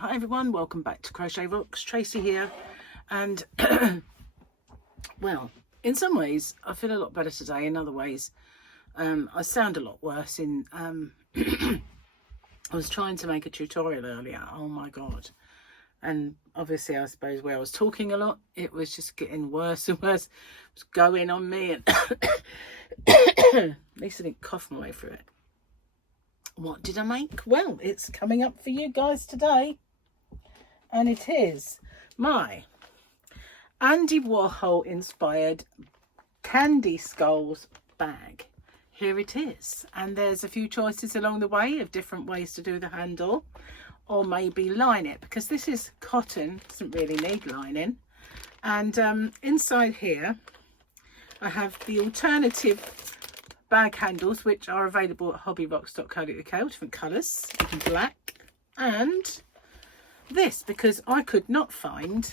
Hi everyone, welcome back to Crochet Rocks. Tracy here, and well, in some ways I feel a lot better today. In other ways I sound a lot worse. I was trying to make a tutorial earlier, oh my god, and obviously I suppose where I was talking a lot, it was just getting worse and worse. It was going on me, and at least I didn't cough my way through it. What did I make? Well, it's coming up for you guys today, and it is my Andy Warhol inspired candy skulls bag. Here it is, and there's a few choices along the way of different ways to do the handle, or maybe line it, because this is cotton, doesn't really need lining. And inside here I have the alternative bag handles, which are available at hobbyrocks.co.uk, different colours, even black, and this, because I could not find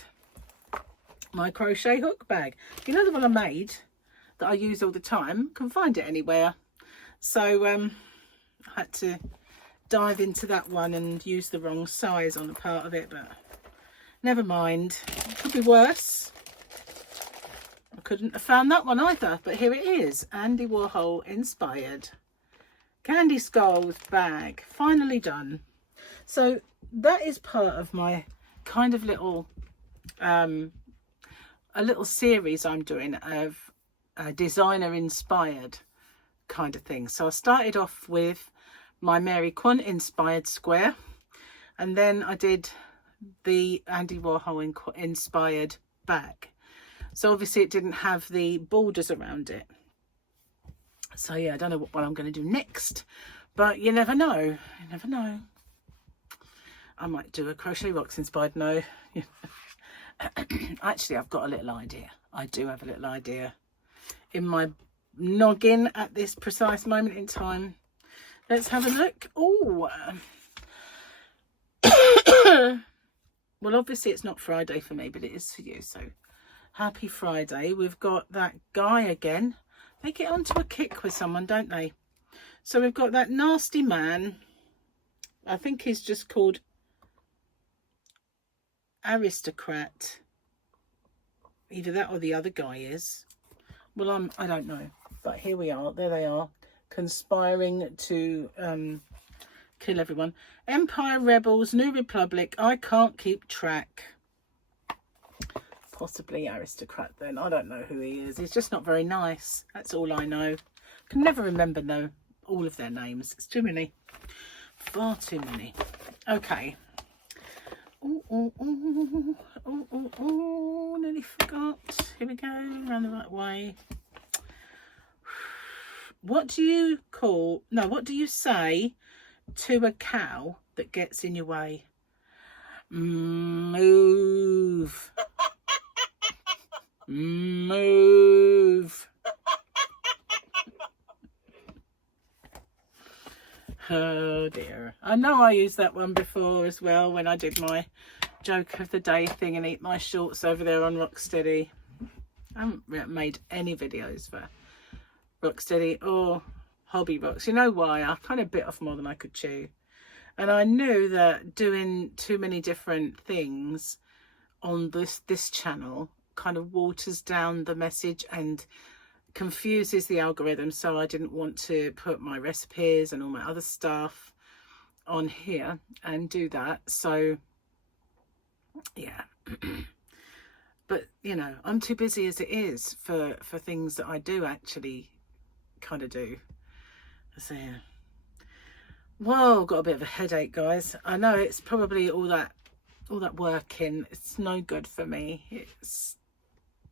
my crochet hook bag. You know, the one I made that I use all the time, couldn't find it anywhere, so I had to dive into that one and use the wrong size on the part of it, but never mind, it could be worse. I couldn't have found that one either, but here it is, Andy Warhol inspired candy skulls bag, finally done. So that is part of my kind of little a little series I'm doing of designer inspired kind of thing. So I started off with my Mary Quant inspired square, and then I did the Andy Warhol inspired bag. So obviously it didn't have the borders around it. So yeah, I don't know what I'm going to do next, but you never know. You never know. I might do a Crochet Rocks inspired. No. Actually, I've got a little idea. I do have a little idea in my noggin at this precise moment in time. Let's have a look. Oh. Well, obviously it's not Friday for me, but it is for you. So happy Friday. We've got that guy again. They get onto a kick with someone, don't they? So we've got that nasty man. I think he's just called Aristocrat. Either that or the other guy is. Well, I don't know. But here we are. There they are, conspiring to kill everyone. Empire, Rebels, New Republic. I can't keep track. Possibly Aristocrat then. I don't know who he is. He's just not very nice. That's all I know. Can never remember though all of their names. It's too many. Far too many. Okay. Oh, nearly forgot. Here we go. Round the right way. What do you call... No, what do you say to a cow that gets in your way? Move. Move. Oh dear. I know I used that one before as well when I did my joke of the day thing and eat my shorts over there on Rocksteady. I haven't made any videos for Rocksteady or Hobby Rocks. You know why? I kind of bit off more than I could chew. And I knew that doing too many different things on this channel kind of waters down the message and confuses the algorithm, so I didn't want to put my recipes and all my other stuff on here and do that. So yeah. But you know, I'm too busy as it is for things that I do actually kind of do. So yeah. Whoa, got a bit of a headache, guys. I know it's probably all that working. It's no good for me. It's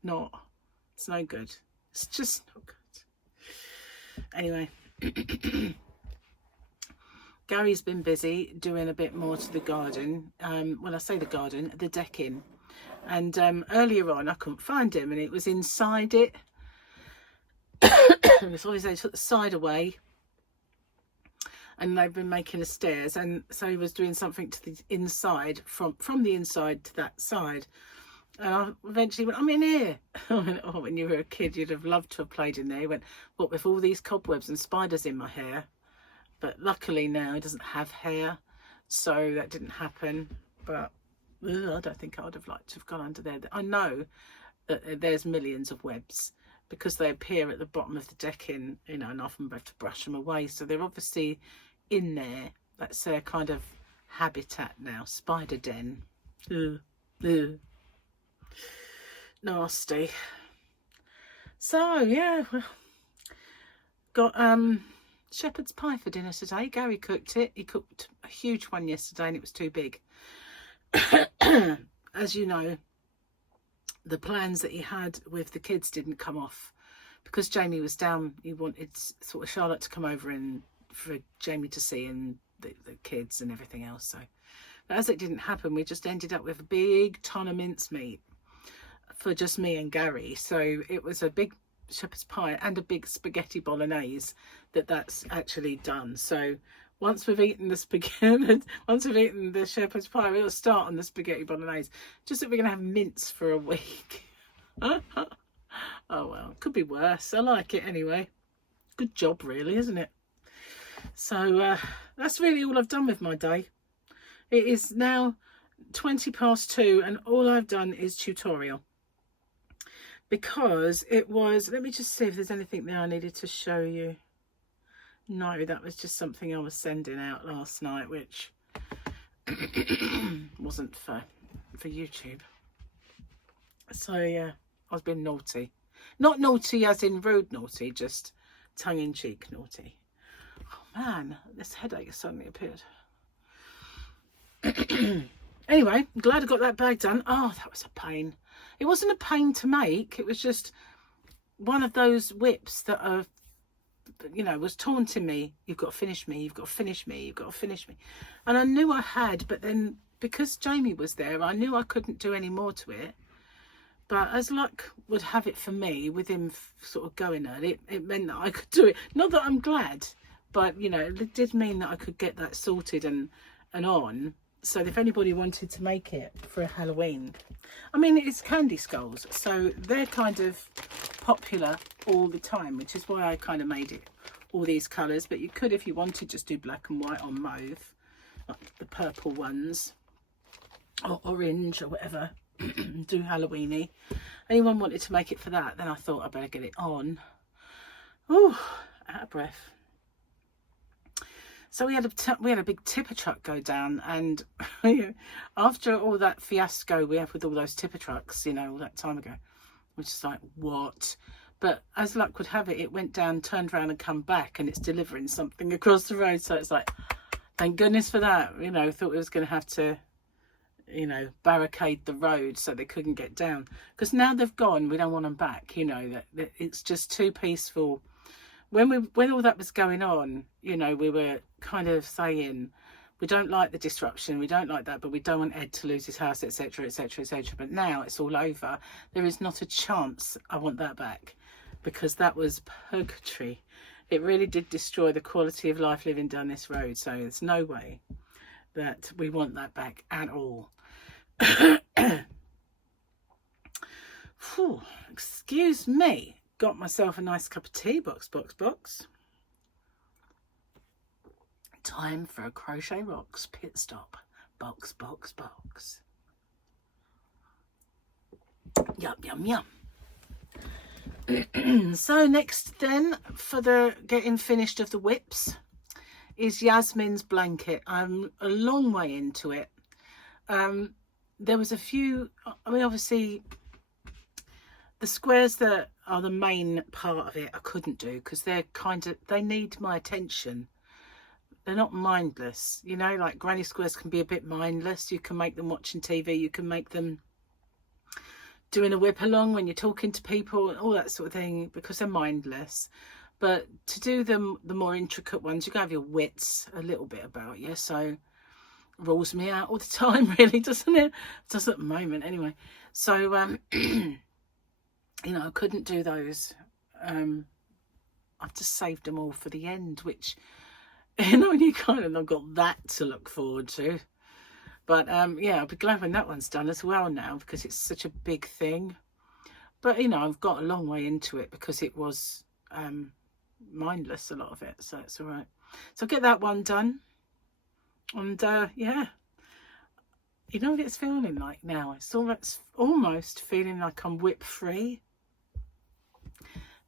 no good. It's just not good. Anyway, Gary's been busy doing a bit more to the garden. When I say the garden, the decking. And earlier on, I couldn't find him, and it was inside it. It's always they took the side away, and they've been making the stairs, and so he was doing something to the inside, from the inside to that side. And I eventually went, I'm in here. I went, oh, when you were a kid, you'd have loved to have played in there. He went, what, with all these cobwebs and spiders in my hair? But luckily now he doesn't have hair, so that didn't happen. but I don't think I would have liked to have gone under there. I know that there's millions of webs because they appear at the bottom of the decking, you know, and often have to brush them away. So they're obviously in there. That's their kind of habitat now. Spider den. Ugh. Ugh. Nasty. So yeah, well, got shepherd's pie for dinner today. Gary cooked it. He cooked a huge one yesterday and it was too big. As you know, the plans that he had with the kids didn't come off because Jamie was down. He wanted sort of Charlotte to come over and for Jamie to see and the kids and everything else. So, but as it didn't happen, we just ended up with a big ton of mincemeat for just me and Gary. So it was a big shepherd's pie and a big spaghetti bolognese that's actually done. So once we've eaten the spaghetti, once we've eaten the shepherd's pie, we'll start on the spaghetti bolognese. Just that we're going to have mince for a week. Oh well, could be worse. I like it anyway. Good job really, isn't it? So that's really all I've done with my day. It is now 2:20 and all I've done is tutorial. Because it was, let me just see if there's anything there I needed to show you. No, that was just something I was sending out last night, which wasn't for YouTube. So yeah, I was being naughty. Not naughty as in rude naughty, just tongue-in-cheek naughty. Oh man, this headache has suddenly appeared. Anyway, I'm glad I got that bag done. Oh, that was a pain. It wasn't a pain to make. It was just one of those whips that are, you know, was taunting me. You've got to finish me. You've got to finish me. You've got to finish me. And I knew I had, but then because Jamie was there, I knew I couldn't do any more to it. But as luck would have it for me, with him sort of going early, it meant that I could do it. Not that I'm glad, but, you know, it did mean that I could get that sorted and on. So if anybody wanted to make it for a Halloween, I mean, it's candy skulls, so they're kind of popular all the time, which is why I kind of made it all these colours. But you could, if you wanted, just do black and white on mauve, like the purple ones, or orange or whatever. Do Halloweeny. Anyone wanted to make it for that, then I thought I better get it on. Oh, out of breath. So we had a big tipper truck go down, and after all that fiasco we had with all those tipper trucks, you know, all that time ago, which is like, what? But as luck would have it, it went down, turned around and come back, and it's delivering something across the road. So it's like, thank goodness for that. You know, thought we was going to have to, you know, barricade the road so they couldn't get down. Because now they've gone, we don't want them back. You know, that it's just too peaceful. When all that was going on, you know, we were kind of saying, we don't like the disruption, we don't like that, but we don't want Ed to lose his house, etc, etc, etc. But now it's all over. There is not a chance I want that back, because that was purgatory. It really did destroy the quality of life living down this road. So there's no way that we want that back at all. Whew, excuse me. Got myself a nice cup of tea. Box. Time for a Crochet Rocks pit stop. Box. Yum. So next then, for the getting finished of the whips, is Yasmin's blanket. I'm a long way into it. There was a few, I mean, obviously the squares that are the main part of it I couldn't do, because they're they need my attention. They're not mindless, you know, like granny squares can be a bit mindless. You can make them watching TV, you can make them doing a whip along when you're talking to people, all that sort of thing, because they're mindless. But to do them, the more intricate ones, you gotta have your wits a little bit about you. So rules me out all the time, really, doesn't it? Just at the moment anyway. So you know, I couldn't do those. I've just saved them all for the end, which, you know, you kind of not got that to look forward to. But yeah, I'll be glad when that one's done as well now, because it's such a big thing. But, you know, I've got a long way into it because it was mindless, a lot of it, so it's all right. So I'll get that one done. And yeah, You know what it's feeling like now? It's almost feeling like I'm whip free.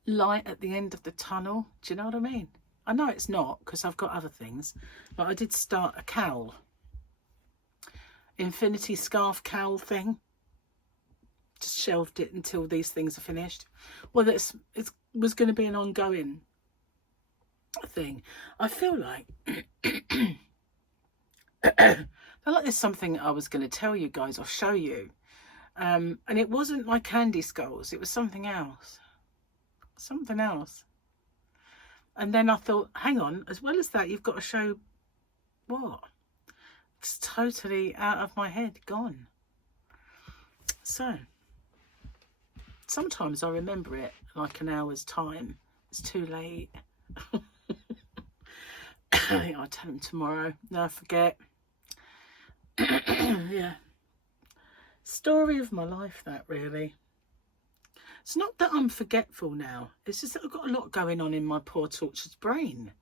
Light at the end of the tunnel. Do you know what I mean? I know it's not, because I've got other things. But I did start a cowl. Infinity scarf cowl thing. Just shelved it until these things are finished. Well, it was going to be an ongoing thing. I feel like there's something I was going to tell you guys or show you, and it wasn't my candy skulls. It was something else. And then I thought, hang on, as well as that, you've got to show what? It's totally out of my head, gone. So sometimes I remember it like an hour's time. It's too late. I think I'll tell him tomorrow. No, I forget. Yeah. Story of my life, that, really. It's not that I'm forgetful now. It's just that I've got a lot going on in my poor tortured brain.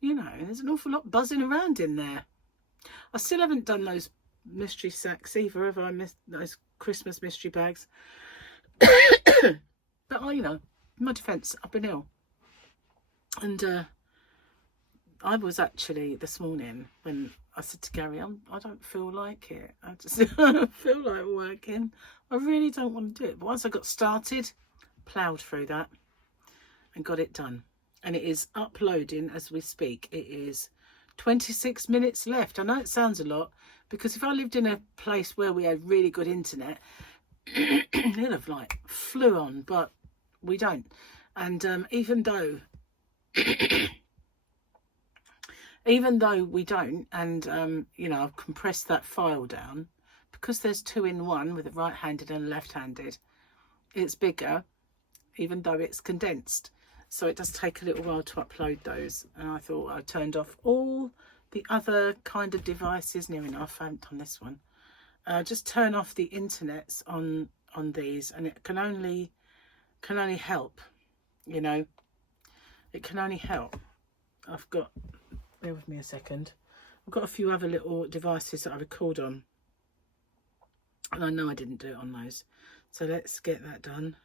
You know, there's an awful lot buzzing around in there. I still haven't done those mystery sacks either, have I? Missed those Christmas mystery bags. But you know, in my defence, I've been ill. And I was actually, this morning, when I said to Gary, I don't feel like it. I just feel like working. I really don't want to do it. But once I got started, ploughed through that and got it done. And it is uploading as we speak. It is 26 minutes left. I know it sounds a lot, because if I lived in a place where we had really good internet, it'd have like flew on, but we don't. And even though we don't, and you know, I've compressed that file down, because there's 2 in 1 with a right-handed and a left-handed, it's bigger, even though it's condensed. So it does take a little while to upload those. And I thought I turned off all the other kind of devices. Near enough, I haven't done this one. Just turn off the internets on these, and it can only help, you know. It can only help. I've got, bear with me a second, I've got a few other little devices that I record on, and I know I didn't do it on those. So let's get that done.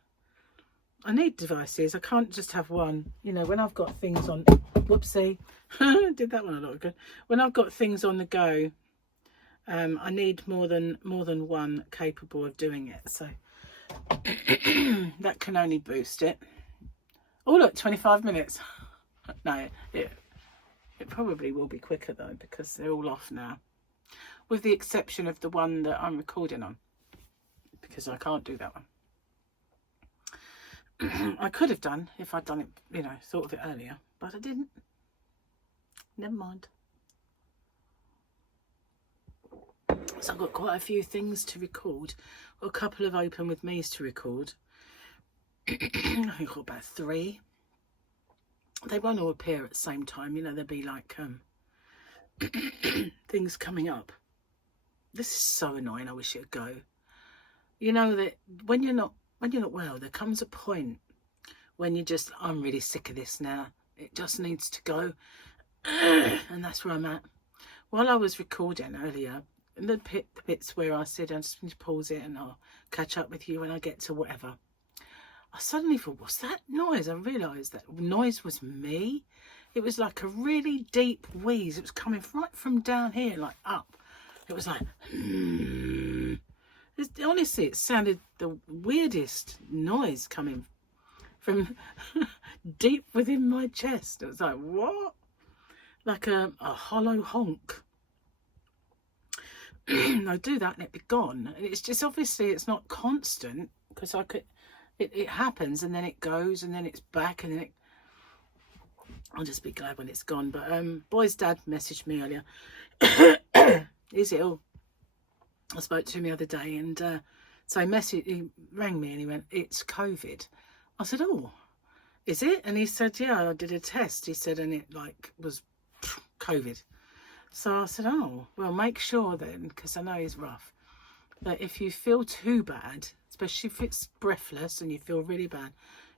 I need devices. I can't just have one. You know, when I've got things on, whoopsie, did that one a lot good. When I've got things on the go, I need more than one capable of doing it. So that can only boost it. Oh look, 25 minutes. No, it probably will be quicker though, because they're all off now, with the exception of the one that I'm recording on, because I can't do that one. I could have done if I'd done it, you know, thought of it earlier, but I didn't. Never mind. So I've got quite a few things to record. Got a couple of open with me's to record. I think I've got about 3. They won't all appear at the same time, you know. There'll be like things coming up. This is so annoying. I wish it'd go. You know that when you're not well, there comes a point when you just, I'm really sick of this now. It just needs to go. And that's where I'm at. While I was recording earlier, in the bits where I said I just need to pause it and I'll catch up with you when I get to whatever, I suddenly thought, what's that noise? I realised that noise was me. It was like a really deep wheeze. It was coming right from down here, like up. It was like, honestly, it sounded the weirdest noise coming from deep within my chest. It was like, what? Like a hollow honk. I do that and it'd be gone. And it's just, obviously it's not constant, because it happens and then it goes and then it's back and then I'll just be glad when it's gone. But boy's dad messaged me earlier. He's ill. I spoke to him the other day, and so he rang me and he went, it's COVID. I said, oh, is it? And he said, yeah, I did a test. He said, and it like was COVID. So I said, oh, well, make sure then, because I know he's rough, that if you feel too bad, especially if it's breathless and you feel really bad,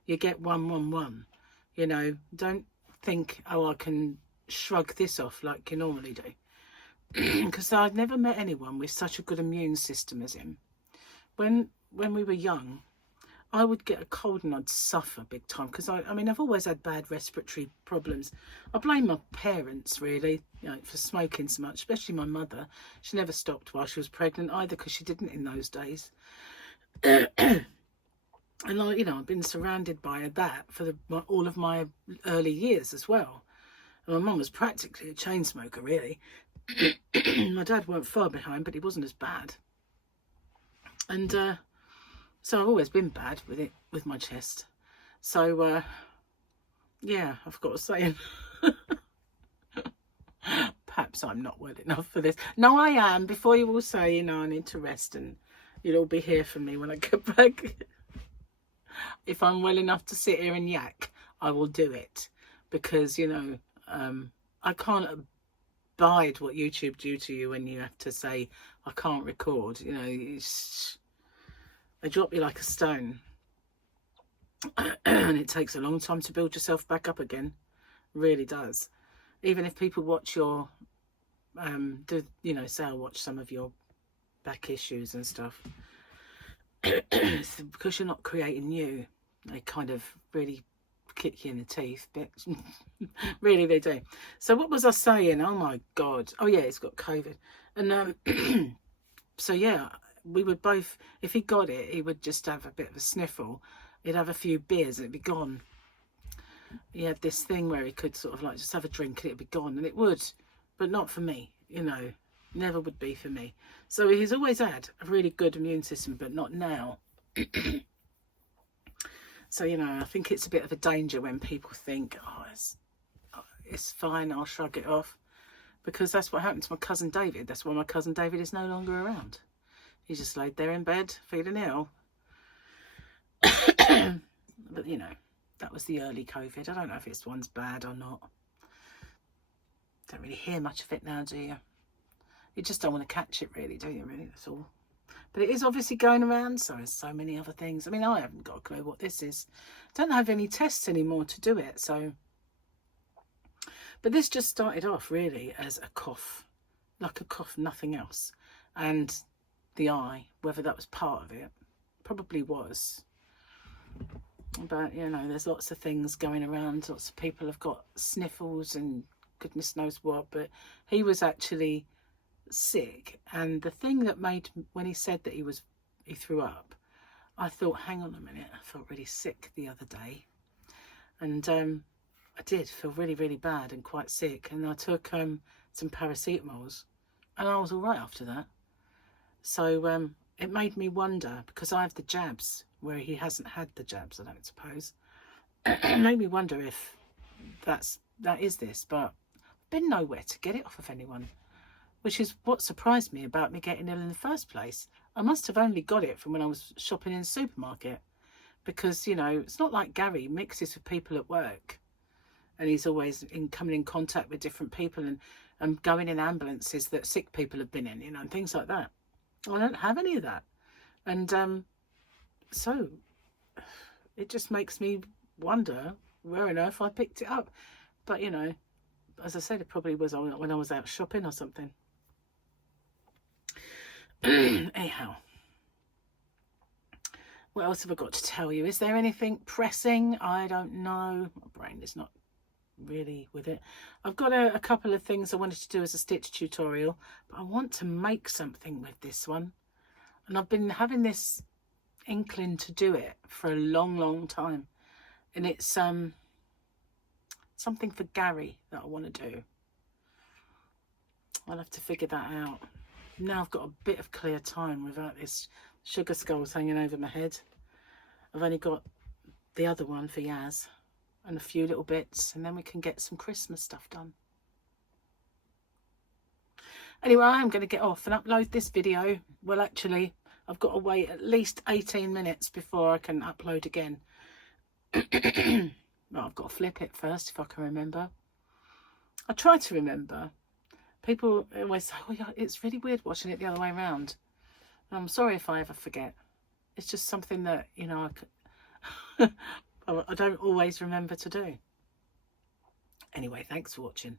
you get 111. You know, don't think, oh, I can shrug this off like you normally do. because I'd never met anyone with such a good immune system as him. When we were young, I would get a cold and I'd suffer big time, because I mean, I've always had bad respiratory problems. I blame my parents, really, you know, for smoking so much, especially my mother. She never stopped while she was pregnant either, because she didn't in those days. And you know, I've been surrounded by that for all of my early years as well. And my mum was practically a chain smoker, really. My dad weren't far behind, but he wasn't as bad. And so I've always been bad with it, with my chest. So yeah, I've got to say, perhaps I'm not well enough for this. No, I am. Before you all say, you know, I need to rest, and you'll all be here for me when I get back. If I'm well enough to sit here and yak, I will do it, because, you know, I can't abide what YouTube do to you when you have to say, I can't record. You know, they drop you like a stone. And it takes a long time to build yourself back up again. It really does. Even if people watch your, you know, say I'll watch some of your back issues and stuff. Because you're not creating new, they kind of really kick you in the teeth, but really they do. So what was I saying? Oh my god. Oh yeah, he's got COVID. And so yeah, we would both, if he got it, he would just have a bit of a sniffle. He'd have a few beers and it'd be gone. He had this thing where he could sort of like just have a drink and it'd be gone, and it would, but not for me, you know. Never would be for me. So he's always had a really good immune system, but not now. So, you know, I think it's a bit of a danger when people think, oh, it's fine, I'll shrug it off. Because that's what happened to my cousin David. That's why my cousin David is no longer around. He just laid there in bed, feeling ill. But, you know, that was the early COVID. I don't know if this one's bad or not. Don't really hear much of it now, do you? You just don't want to catch it, really, don't you, really? That's all. But it is obviously going around, so there's so many other things. I mean, I haven't got a clue what this is. Don't have any tests anymore to do it, so. But this just started off, really, as a cough. Like a cough, nothing else. And the eye, whether that was part of it, probably was. But, you know, there's lots of things going around. Lots of people have got sniffles and goodness knows what. But he was actually sick, and the thing that made, when he said that he threw up, I thought, hang on a minute, I felt really sick the other day, and I did feel really, really bad and quite sick, and I took some paracetamols, and I was all right after that. So it made me wonder, because I have the jabs where he hasn't had the jabs, I don't suppose. It made me wonder if that is this, but I've been nowhere to get it off of anyone. Which is what surprised me about me getting ill in the first place. I must have only got it from when I was shopping in the supermarket. Because, you know, it's not like Gary mixes with people at work. And he's always coming in contact with different people and going in ambulances that sick people have been in, you know, and things like that. I don't have any of that. And so it just makes me wonder where on earth I picked it up. But, you know, as I said, it probably was when I was out shopping or something. Anyhow, what else have I got to tell you? Is there anything pressing? I don't know. My brain is not really with it. I've got a couple of things I wanted to do as a stitch tutorial, but I want to make something with this one, and I've been having this inkling to do it for a long time, and it's something for Gary that I want to do. I'll have to figure that out. Now I've got a bit of clear time without this sugar skulls hanging over my head. I've only got the other one for Yaz and a few little bits, and then we can get some Christmas stuff done. Anyway, I'm going to get off and upload this video. Well, actually, I've got to wait at least 18 minutes before I can upload again. Well, I've got to flip it first if I can remember. I try to remember. People always say, oh, yeah, it's really weird watching it the other way around. And I'm sorry if I ever forget. It's just something that, you know, I don't always remember to do. Anyway, thanks for watching.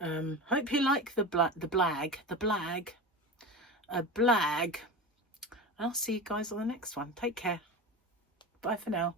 Hope you like the blag. I'll see you guys on the next one. Take care. Bye for now.